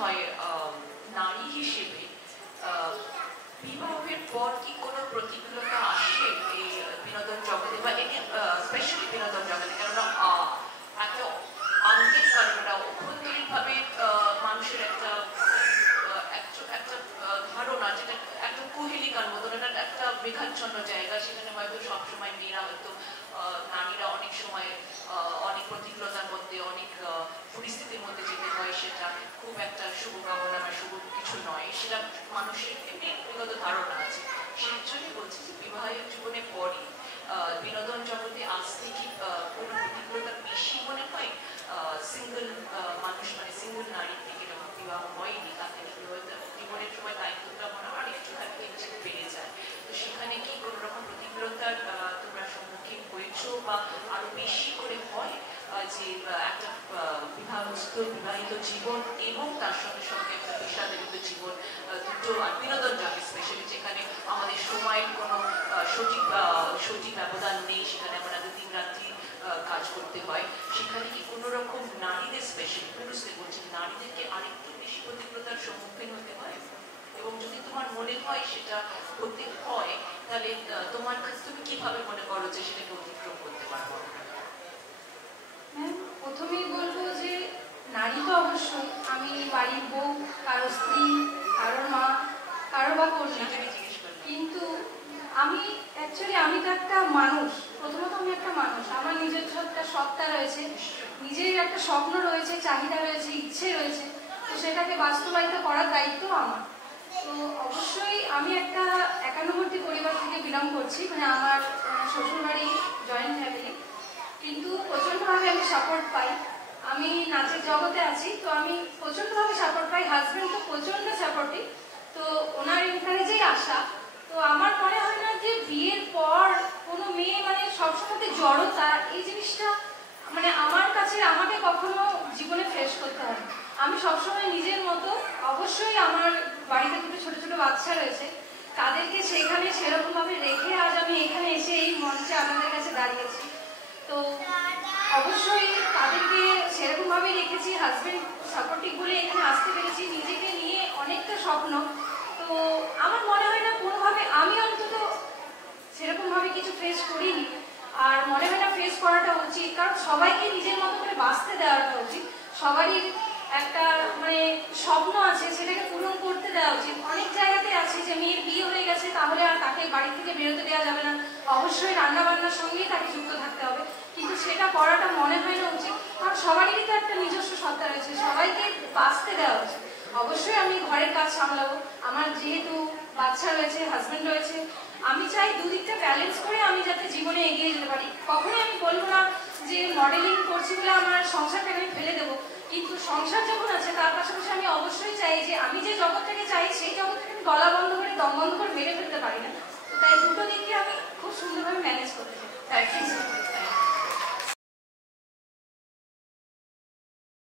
হয় নারী হিসেবে বিবাহের পর কি কোনো প্রতিকূলতা আসে এই বিনোদন জগতে বা স্পেশালি বিনোদন জগতে? কেননা একটা আঙ্গিক কারণটা অভ্যন্তরীণভাবে মানুষের একটা ধারণা, যেটা একটা কুহেলিকার মতন, এটা একটা মেঘাচ্ছন্ন জায়গা, সেখানে হয়তো সবসময় মেয়েরা হয়তো নারীরা অনেক সময় অনেক প্রতিকূলতার মধ্যে অনেক পরিস্থিতির মধ্যে যেতে হয়, সেটা খুব একটা শুভকামনা বা শুভ কিছু নয়, সেটা মানুষের এমনি বিগত ধারণা আছে। সেই জন্যই বলছি যে বিবাহিত জীবনের পরই বিনোদন জগতে আসতে কি কোনো প্রতিকূলতা বেশি মনে হয় সিঙ্গল মানুষ, মানে সিঙ্গল নারীর থেকে যখন বিবাহ হয়নি তাকে জীবনের সময় দায়িত্বটা মনে হয় একটুখানি বেড়ে যায়। তো সেখানে কি কোনো রকম প্রতিকূলতার তোমরা সম্মুখীন হয়েছো বা আরো বেশি করে হয় যে একটা বিবাহিত জীবন এবং তার সঙ্গে সঙ্গে একটা পেশাদারিত জীবন দুটো, আর বিনোদন জগৎ স্পেশালি যেখানে আমাদের সময়ের কোনো সঠিক ব্যবধান নেই, সেখানে আমাদের দিন রাত্রি কাজ করতে হয়, সেখানে কি কোনো রকম নারীদের স্পেশালি পুরুষদের বলছি নারীদেরকে আরেকটু বেশি প্রতিকূলতার সম্মুখীন হতে হয়? এবং যদি তোমার মনে হয় সেটা হতে হয় তাহলে তোমার কাছে তুমি কিভাবে মনে করো যে সেটাকে অতিক্রম করতে পারবো? প্রথমেই বলবো যে নারী তো অবশ্যই, আমি বাড়ির বউ, কারো স্ত্রী, কারোর মা, কারো বা কন্যা, কিন্তু আমি আমি তো একটা মানুষ। প্রথমত আমি একটা মানুষ, আমার নিজের একটা সত্তা রয়েছে, নিজের একটা স্বপ্ন রয়েছে, চাহিদা রয়েছে, ইচ্ছে রয়েছে, তো সেটাকে বাস্তবায়িত করার দায়িত্ব আমার। তো অবশ্যই আমি একটা একান্নবর্তী পরিবার থেকে বিলং করছি, মানে আমার শ্বশুরবাড়ি জয়েন্ট ফ্যামিলি, কিন্তু প্রচণ্ডভাবে আমি সাপোর্ট পাই। আমি নাচের জগতে আছি, তো আমি প্রচণ্ডভাবে সাপোর্ট পাই। হাজব্যান্ড তো প্রচণ্ড সাপোর্টিভ, তো ওনার এনকারেজেই আসা। তো আমার মনে হয় না যে বিয়ের পর কোনো মেয়ে মানে সবসময় জড়তা, এই জিনিসটা মানে আমার কাছে আমাকে কখনো জীবনে ফেস করতে হয়। আমি সবসময় নিজের মতো, অবশ্যই আমার বাড়িতে দুটো ছোট ছোট বাচ্চা রয়েছে, তাদেরকে সেখানে সেরকমভাবে রেখে আজ আমি এখানে এসে এই মঞ্চে আপনাদের কাছে দাঁড়িয়েছি। তো অবশ্যই তাদেরকে সেরকমভাবে রেখেছি, হাজব্যান্ড সাপোর্টিভ বলে এখানে আসতে পেরেছি, নিজেকে নিয়ে অনেকটা স্বপ্ন। তো আমার মনে হয় না কোনোভাবে, আমি অন্তত সেরকমভাবে কিছু ফেস করিনি, আর মনে হয় না ফেস করাটা উচিত, কারণ সবাইকে নিজের মতো করে বাঁচতে দেওয়াটা উচিত। সবারই একটা মানে স্বপ্ন আছে, সেটাকে পূরণ করতে দেওয়া উচিত। অনেক জায়গাতে আছে যে মেয়ের বিয়ে হয়ে গেছে তাহলে আর তাকে বাড়ি থেকে বেরোতে দেওয়া যাবে না, অবশ্যই রান্নাবান্নার সঙ্গেই তাকে যুক্ত থাকতে হবে, কিন্তু সেটা করাটা মনে হয় না উচিত, কারণ সবারই তো একটা নিজস্ব সত্তা রয়েছে, সবাইকে বাঁচতে দেওয়া উচিত। অবশ্যই আমি ঘরের কাজ সামলাবো, আমার যেহেতু বাচ্চা রয়েছে, হাজব্যান্ড রয়েছে, আমি চাই দুদিকটা ব্যালেন্স করে আমি যাতে জীবনে এগিয়ে যেতে পারি। কখনোই আমি বলবো না যে মডেলিং করছি বলে আমার সংসারটাকে আমি ফেলে দেবো, কিন্তু সংসার যখন আছে তার পাশাপাশি আমি অবশ্যই চাই যে আমি যে জগৎটাকে চাই সেই জগৎটাকে আমি গলা বন্ধ করে দম বন্ধ করে মেরে ফেলতে পারি না। তো তাই দুটো দিককে আমি খুব সুন্দরভাবে ম্যানেজ করতে চাই। Thank you.